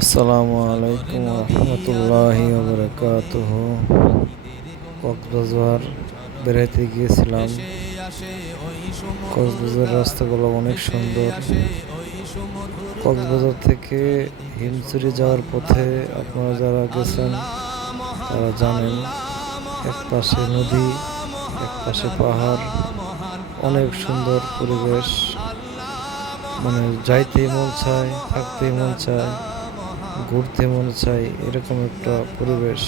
আসসালামু আলাইকুম রহমতুল্লাহি বারাকাতুহু। কক্সবাজার বেড়াইতে গিয়েছিলাম। কক্সবাজার রাস্তাগুলো অনেক সুন্দর। কক্সবাজার থেকে হিমছড়ি যাওয়ার পথে আপনারা যারা গেছেন তারা জানেন, এক পাশে নদী, এক পাশে পাহাড়, অনেক সুন্দর পরিবেশ। মানে যাইতেই মন চায়, থাকতেই মন চায়, ঘুরতে মন চায়, এরকম একটা পরিবেশ।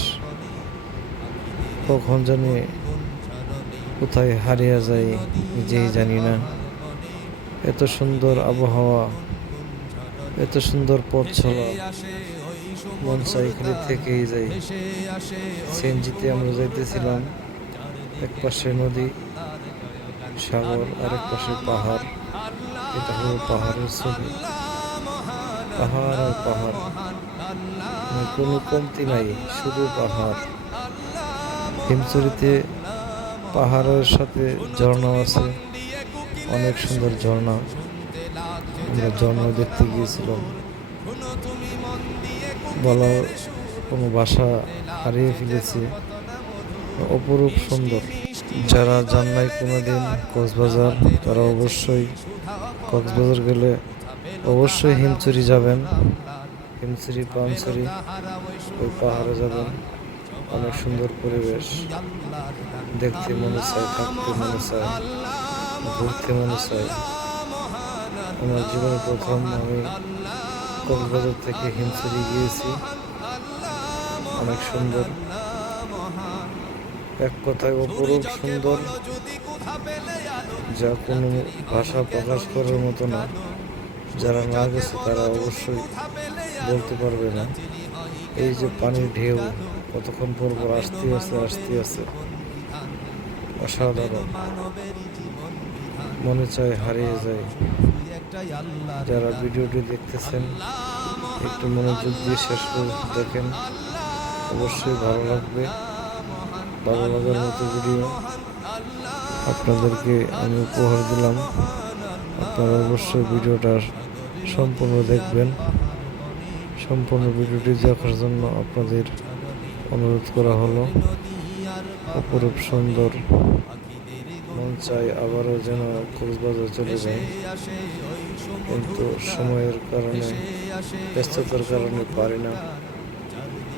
কখন জানি কোথায় হারিয়ে যাই নিজেই জানি না। এত সুন্দর আবহাওয়া, এত সুন্দর পথ চলা, মন চাই খালি থেকেই যাই। সিএনজিতে আমরা যাইতেছিলাম, এক পাশে নদী সাগর, আরেক পাশে পাহাড়। এটা হলো পাহাড়ের ছবি, পাহাড় আর পাহাড়, কোনো কমতি নাই, শুধু পাহাড়। হিমছড়িতে পাহাড়ের সাথে ঝর্ণা আছে, অনেক সুন্দর ঝর্ণা। আমরা ঝর্ণা দেখতে গিয়েছিলাম, বলার কোনো ভাষা হারিয়ে ফেলেছি, অপরূপ সুন্দর। যারা যান নাই কোনোদিন কক্সবাজার, তারা অবশ্যই কক্সবাজার গেলে অবশ্যই হিমছড়ি যাবেন। হিমছড়ি, পানছড়ি, ওই পাহাড়ে যাবেন। অনেক সুন্দর পরিবেশ, দেখতে মনে চায়, থাকতে মনে চায়, ঘুরতে মনে চায়। আমার জীবনে প্রথম আমি কক্সবাজার থেকে হিমছড়ি গিয়েছি। অনেক সুন্দর, এক কথায় অপরূপ সুন্দর, যা কোনো ভাষা প্রকাশ করার মতো না। যারা না গেছে তারা অবশ্যই বলতে পারবে না। এই যে পানির ঢেউ কতক্ষণ পরব আসতে আছে, আসতে আছে, অসাধারণ, মনে চায় হারিয়ে যায়। যারা ভিডিওটি দেখতেছেন একটু মনোযোগ দিয়ে শেষ পর্যন্ত দেখেন, অবশ্যই ভালো লাগবে। ভালো লাগার মতো ভিডিও আপনাদেরকে আমি উপহার দিলাম। আপনারা অবশ্যই ভিডিওটা সম্পূর্ণ দেখবেন। সম্পূর্ণ ভিডিওটি দেখার জন্য আপনাদের অনুরোধ করা হলো। অপরূপ সুন্দর, মন চাই আবারও যেন কক্সবাজার চলে যায়, কিন্তু সময়ের কারণে, ব্যস্ততার কারণে পারি না।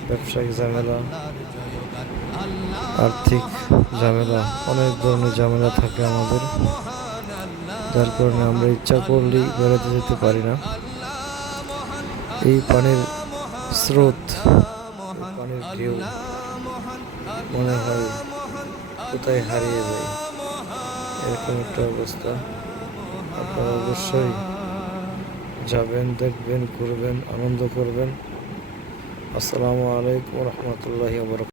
ব্যবসায়িক ঝামেলা, আর্থিক ঝামেলা, অনেক ধরনের ঝামেলা থাকে আমাদের, যার কারণে আমরা ইচ্ছা করলেই বেড়াতে যেতে পারি না। এই পানির স্রোত, পানির ঢেউ মনে হয় কোথায় হারিয়ে যায়, এরকম একটা অবস্থা। আপনারা অবশ্যই যাবেন, দেখবেন, ঘুরবেন, আনন্দ করবেন। আসসালামু আলাইকুম রহমতুল্লাহি ওয়া বারাকাতুহু।